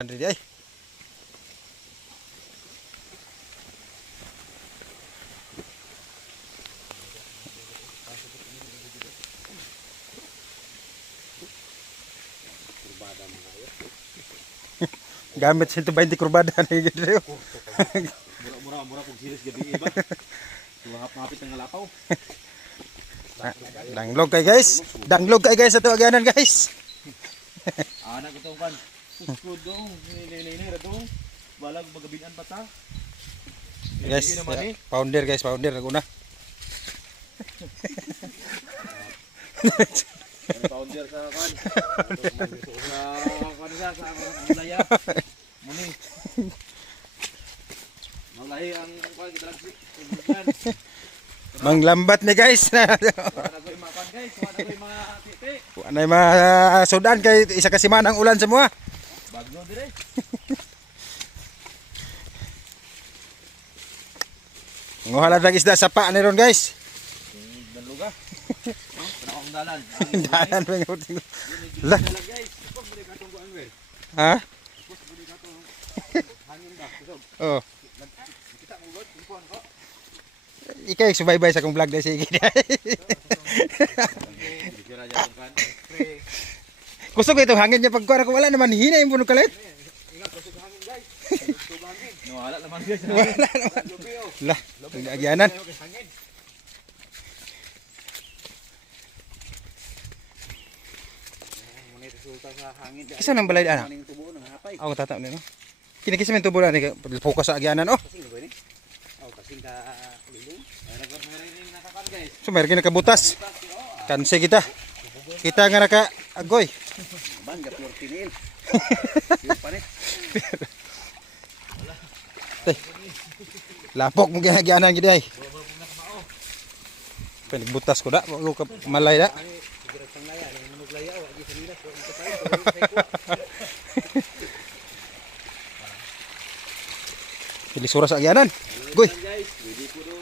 Ready ay. Gamit 120 kurbada na yung ganda. Mura-mura kung serious gabi iba. Mahap-mahapit ng lapaw. Danglog kay guys. Danglog kay guys ato aganan guys. Anak ko kan. Suskud dong. Nilay-nilay ra dong. Balag magabinan pa ta. Guys, founder guys, founder naguna. Founder sa kan. Sa Malaya. Muni. Malay ang kan kita lagi. Manglambat ni guys. Wala koy makan guys, wala koy mga titi. Anay masudan kay isa ka semana ang ulan semua. Bagno dire. Nguhala dag isda sapa ni ron guys. Daluga. Kana akong dalan. Dalan pa yung la. Guys, pag balik atong kuan we. Ha? Pag balik atong hangin ba? Oh. Kita mo god kung kuan ko. Ikay subaybay sa akong vlog dai sige. Dikira jang kan. Gusto ko itong hangin niya pagkuha ko wala naman hina yung puno kalit. Ingat kusog hangin guys. Kusog hangin. No, wala naman guys. Wala naman. Lah, agyanan. Resulta sa hangin. Kisa nang balay ana? Maning tubo nang hapay. Ako tataw ni no. Kini kisa men tubo na ni focus sa agyanan oh. Kasing ko ni. Oh, kasing ka lilong. Record meron ning nakakan guys. So mer kini kabutas. Kanse kita. Kita nga naka agoy. Bang ga 40 mil. Yung panit. Lapok mo gihagyanan gid ay. Pinagbutas ko da, walo ka malay da. Siguro sang laya, ning muglaya wa gi sa nila so ito tayo. Pili sura sa agyanan. Goy. Guys, ready po do.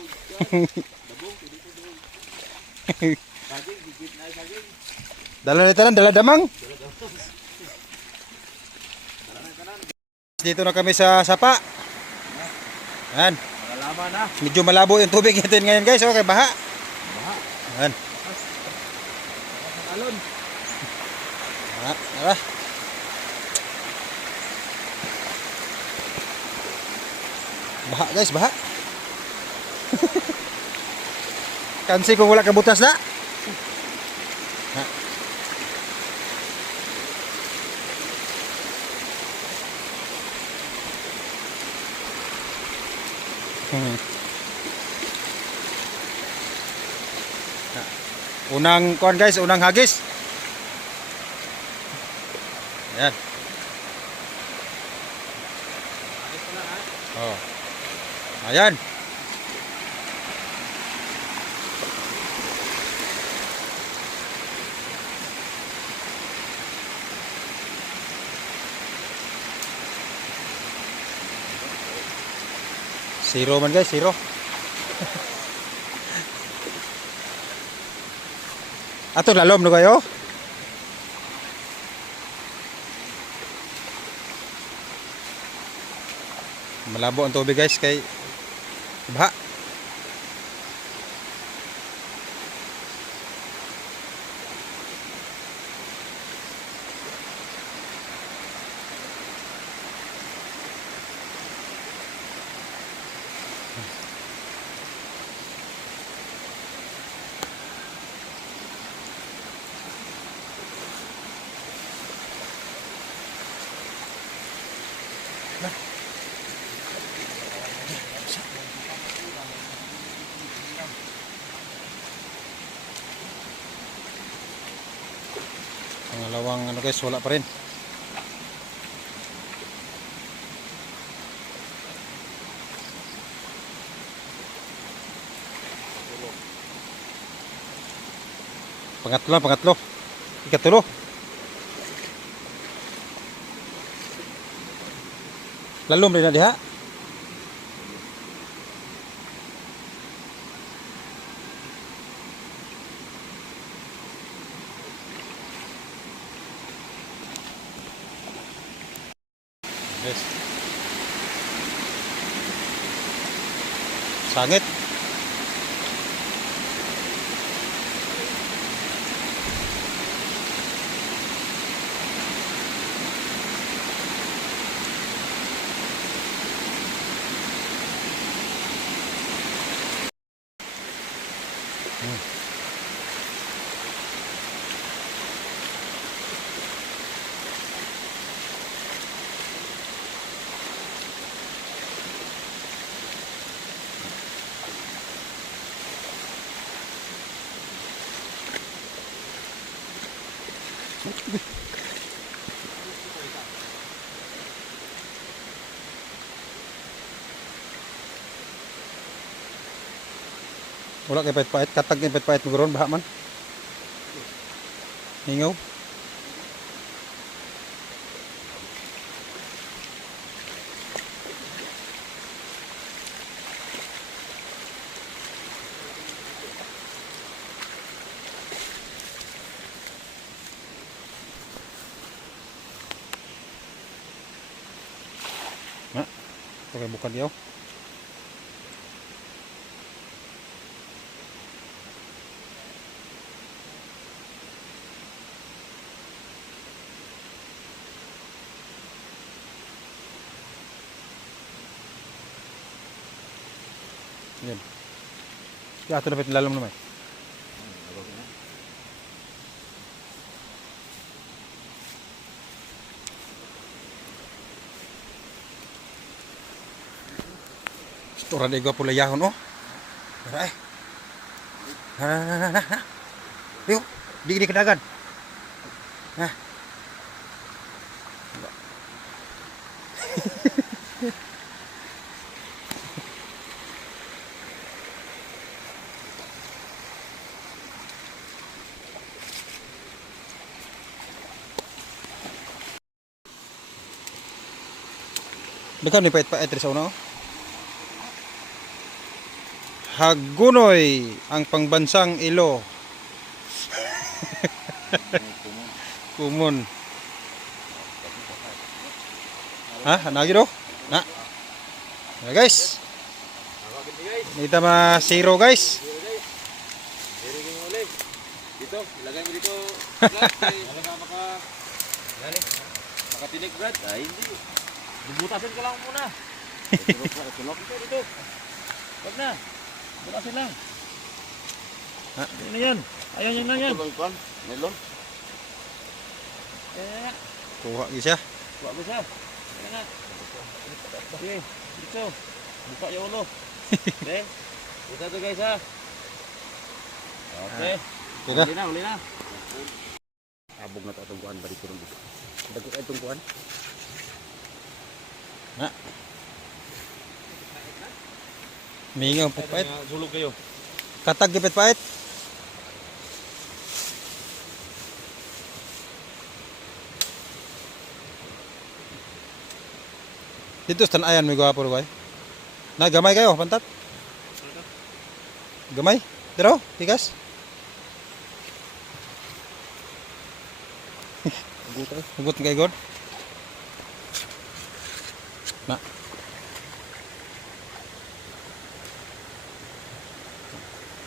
Dabong, ready po do. Saging, gigit na saging. Dala na tanan, dala damang. Dito na kami sa sapa. Yan. Malalaman na. Medyo malabo yung tubig natin ngayon guys. Okay, baha. Baha. Yan. Alon. Baha. Tara. Baha guys, baha. Kansi kung wala kabutas na. Ha. Unang kuan guys, unang hagis. Ayan. Oh. Ayan. Zero man guys, zero. Ato lalom no kayo? Malabo ang tubig guys kay baha. Pangalawang ano guys, wala pa rin. Pangatlo, pangatlo. Ikatulo. Lalom rin na diha. Guys. Sangit. Wala kay pait-pait, katag kay pait-pait mo karon baha man. Hingaw. Na, ito kay bukan yaw. Yan. Ya, ito dapat lalam naman. Ito rin igwa pula yahon, oh. Tara eh. Ha. Liyo, di kedagan. Nah. Dekat ni pait-pait sa una, oh. Hagunoy ang pangbansang ilo. Kumon. Ha, nagi do? Na. Ya guys. Kita ma zero guys. Dito, ilagay mo dito. Wala maka makatinik Brad. Ay hindi. Bubutasin ko lang muna. Tulok dito. Wag na. Butasin lang. Ha? Ano yan? Ayan yan lang yan. Melon. Kuha gi siya. Kuha ko siya. Ayan na. Sige, dito. Buka yung ulo. Okay. Buka to guys ha. Okay. Kira. Uli na. Abog na to itong kuhan. Balik ko rin dito. Dagko ka itong kuhan. Na. Mingaw pait. Sulog kayo. Katag gi pait-pait. Dito sa tanayan may gwapo ro kay. Na gamay kayo pantat. Gamay. Pero tigas. Hugot kay god. Na.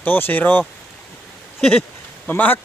To zero. Mamak.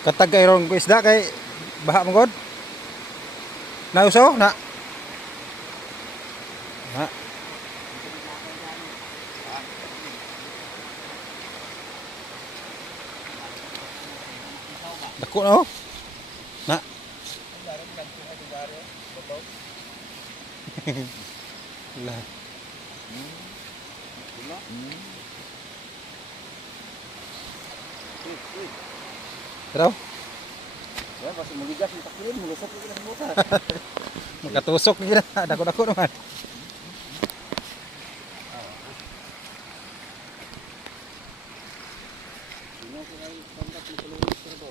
Katag kay rong isda kay baha mo god. Nauso na. Na. Dako na oh. Na. Lah. Taraw, Ya, pas magigas yung takirin, mulusok yung ilang buta. magkatusok gina. Dako-dako naman. Sino ko ay kontak ni Kalungis ko to?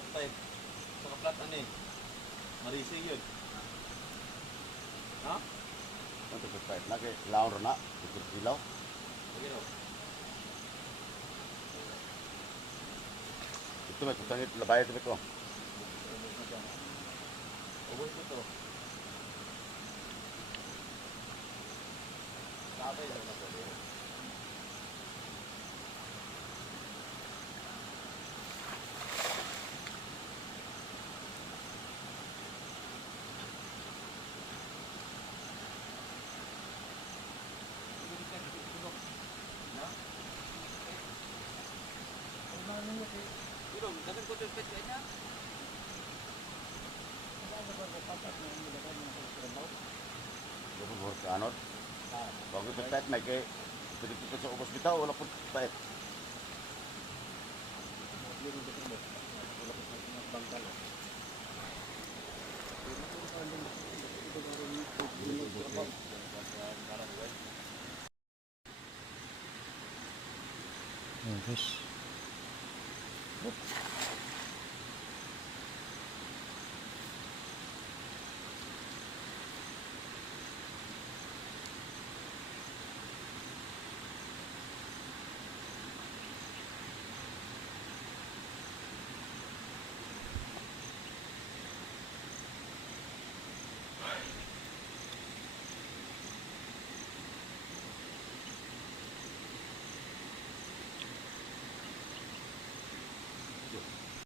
Antay, sa kaplatan eh. Marising yun. Ha? Untuk berkait lagi lawan rena ikut kilau. Lagi daw. Itu mah kutangit lebay itu betul. Uboy ko to. Sabay daw na to. Dagan ko yung pet niya. Itu baru anot. Waktu berkait mereka begitu ke hospital walaupun berkait. Guys.